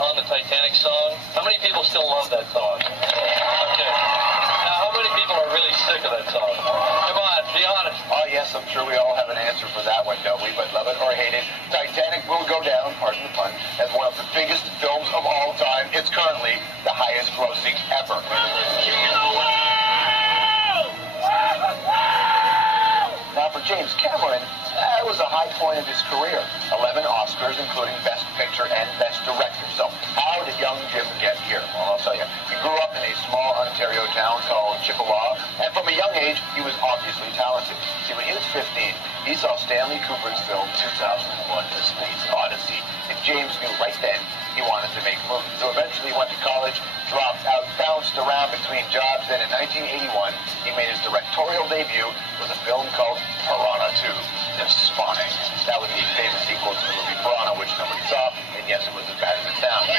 on the Titanic song? How many people still love that song? Okay. Now, how many people are really sick of that song? Come on, be honest. Oh, yes, I'm sure we all have an answer for that one, don't we? But love it or hate it, Titanic will go down, pardon the pun, as one of the biggest films of all time. It's currently the highest grossing ever. Now, for James Cameron, that was a high point of his career. 11 Oscars, including Best Picture and Best Director. So, how did young Jim get here? Well, I'll tell you. He grew up in a small Ontario town called Chippewa, and from a young age, he was obviously talented. See, when he was 15, he saw Stanley Kubrick's film 2001: A Space Odyssey. And James knew right then he wanted to make movies. So eventually he went to college, dropped out, bounced around between jobs. Then in 1981, he made his directorial debut with a film called Piranha 2, The Spawning. That was the famous sequel to the movie Piranha, which nobody saw, and yes, it was as bad as it sounds.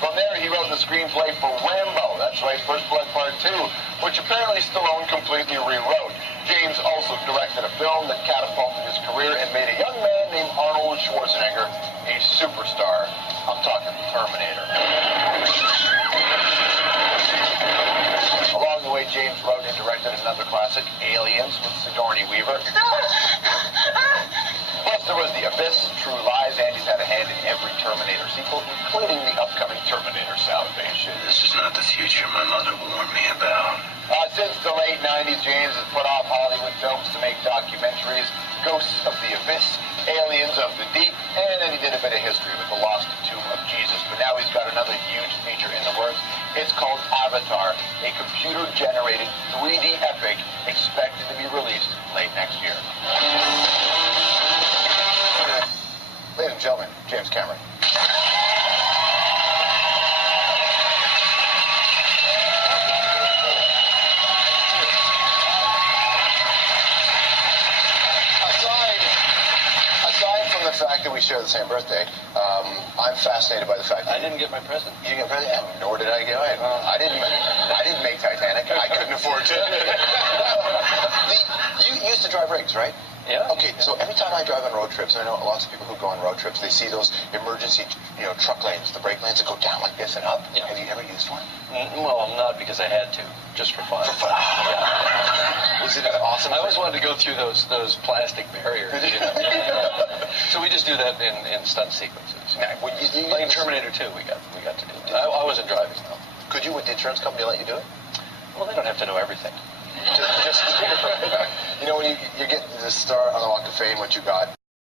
From there, he wrote the screenplay for Rambo, that's right, First Blood Part 2, which apparently Stallone completely rewrote. James also directed a film that catapulted his career and made a young man named Arnold Schwarzenegger a superstar. I'm talking Terminator. Along the way, James wrote and directed another classic, Aliens, with Sigourney Weaver. Plus, there was The Abyss, True Lies, and he's had a hand in every Terminator sequel, including the upcoming Terminator Salvation. This is not the future my mother warned me about. Since the late 90s, James has put off Hollywood films to make documentaries, Ghosts of the Abyss, Aliens of the Deep, and then he did a bit of history with The Lost Tomb of Jesus. But now he's got another huge feature in the works. It's called Avatar, a computer-generated 3D epic expected to be released late next year. Ladies and gentlemen, James Cameron. Aside from the fact that we share the same birthday, I'm fascinated by the fact that I didn't get my present. you didn't get present, and nor did I get mine. I didn't make Titanic. I couldn't afford to. You used to drive rigs, right? Yeah. Okay, so every time I drive on road trips, and I know lots of people who go on road trips, they see those emergency, truck lanes, the brake lanes that go down like this and up. Yeah. Have you ever used one? Well, not because I had to, just for fun. For fun. Yeah. Was it awesome? I always wanted to go through those plastic barriers. So we just do that in stunt sequences. Now, Like in Terminator 2, we got to do it. I wasn't driving though. Could you, would the insurance company let you do it? Well, they don't have to know everything. Just when you get the star on the Walk of Fame, what you got.